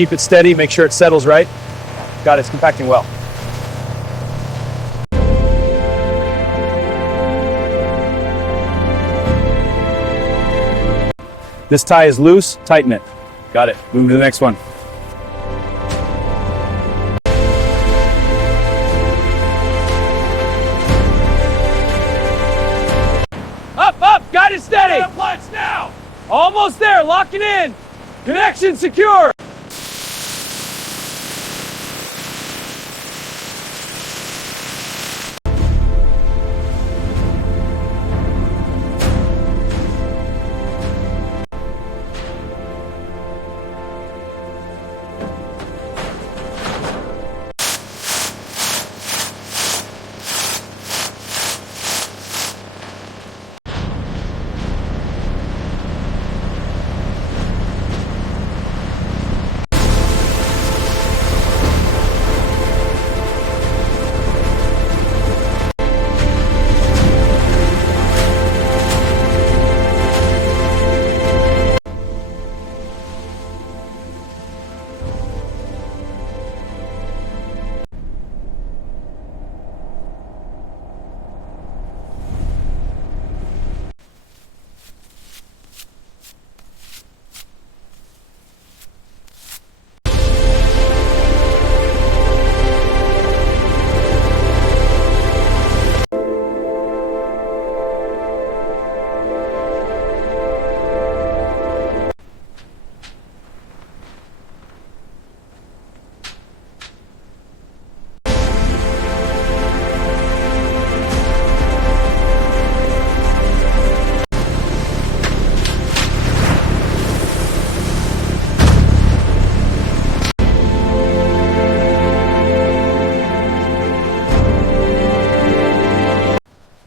Keep it steady, make sure it settles right. Got it, it's compacting well. This tie is loose, tighten it. Got it, move to the next one. Up, got it steady. Clutch now. Almost there, lock it in. Connection secure.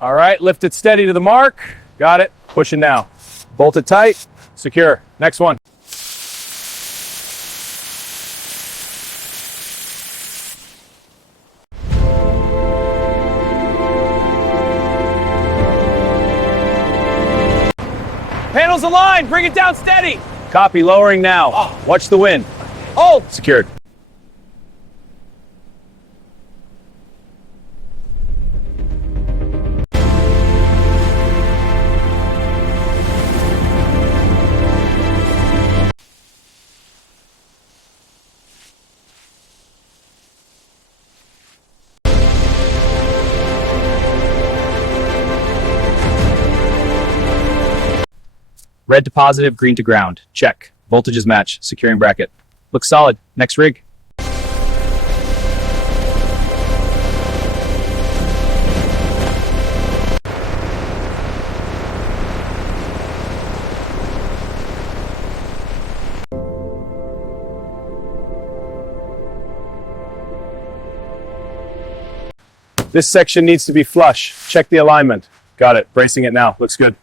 All right, lift it steady to the mark. Got it, push it now. Bolt it tight, secure. Next one. Panels aligned, bring it down steady. Copy, lowering now. Watch the wind. Oh, secured. Red to positive, green to ground. Check. Voltages match. Securing bracket. Looks solid. Next rig. This section needs to be flush. Check the alignment. Got it. Bracing it now. Looks good.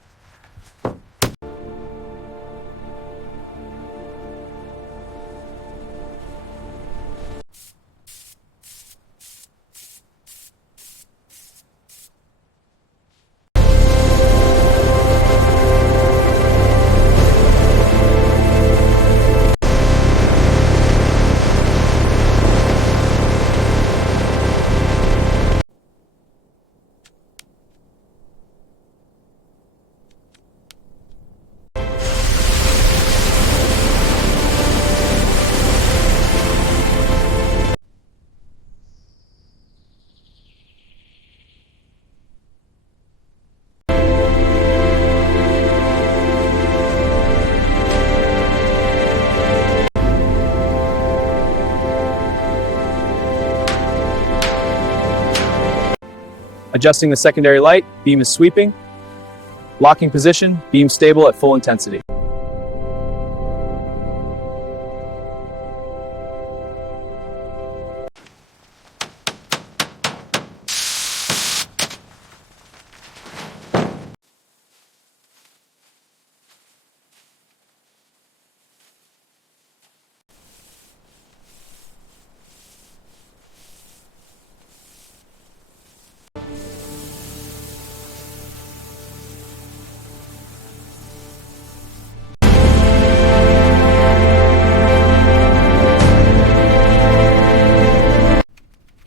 Adjusting the secondary light, beam is sweeping. Locking position, beam stable at full intensity.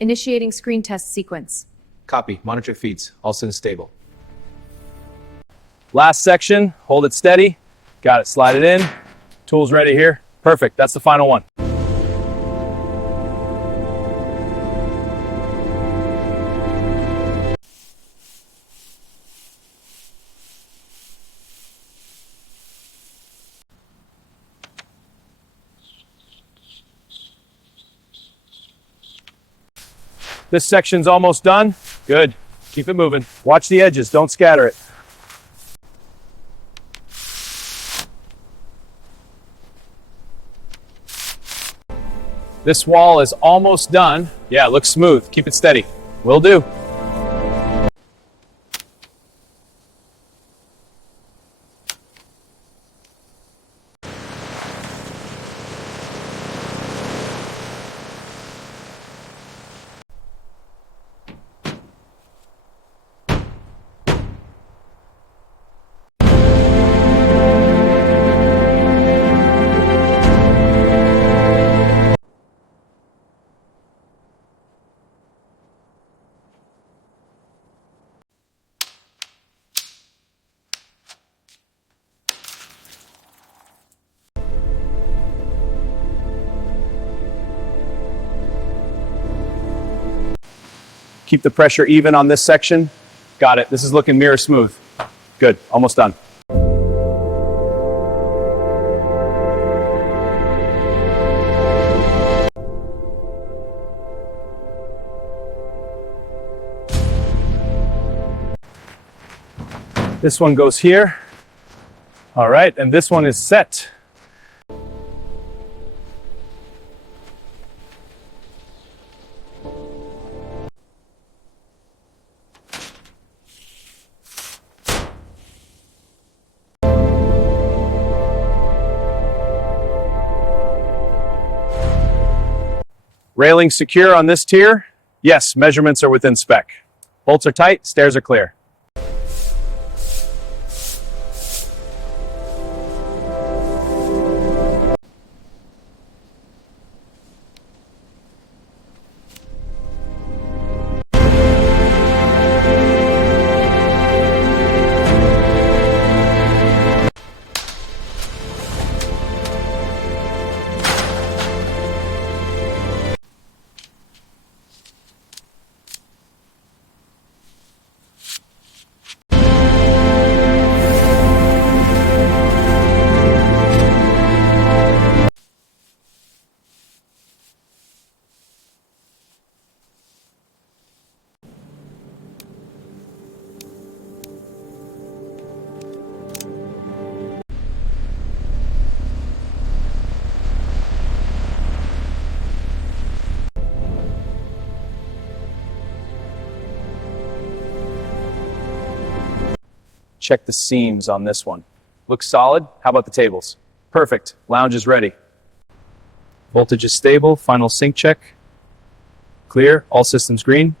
Initiating screen test sequence. Copy. Monitor feeds. All systems stable. Last section. Hold it steady. Got it. Slide it in. Tools ready here. Perfect. That's the final one. This section's almost done. Good. Keep it moving. Watch the edges. Don't scatter it. This wall is almost done. Yeah, it looks smooth. Keep it steady. Will do. Keep the pressure even on this section. Got it. This is looking mirror smooth. Good. Almost done. This one goes here. All right, and this one is set. Railing secure on this tier? Yes, measurements are within spec. Bolts are tight, stairs are clear. Check the seams on this one. Looks solid. How about the tables? Perfect. Lounge is ready. Voltage is stable. Final sync check. Clear. All systems green.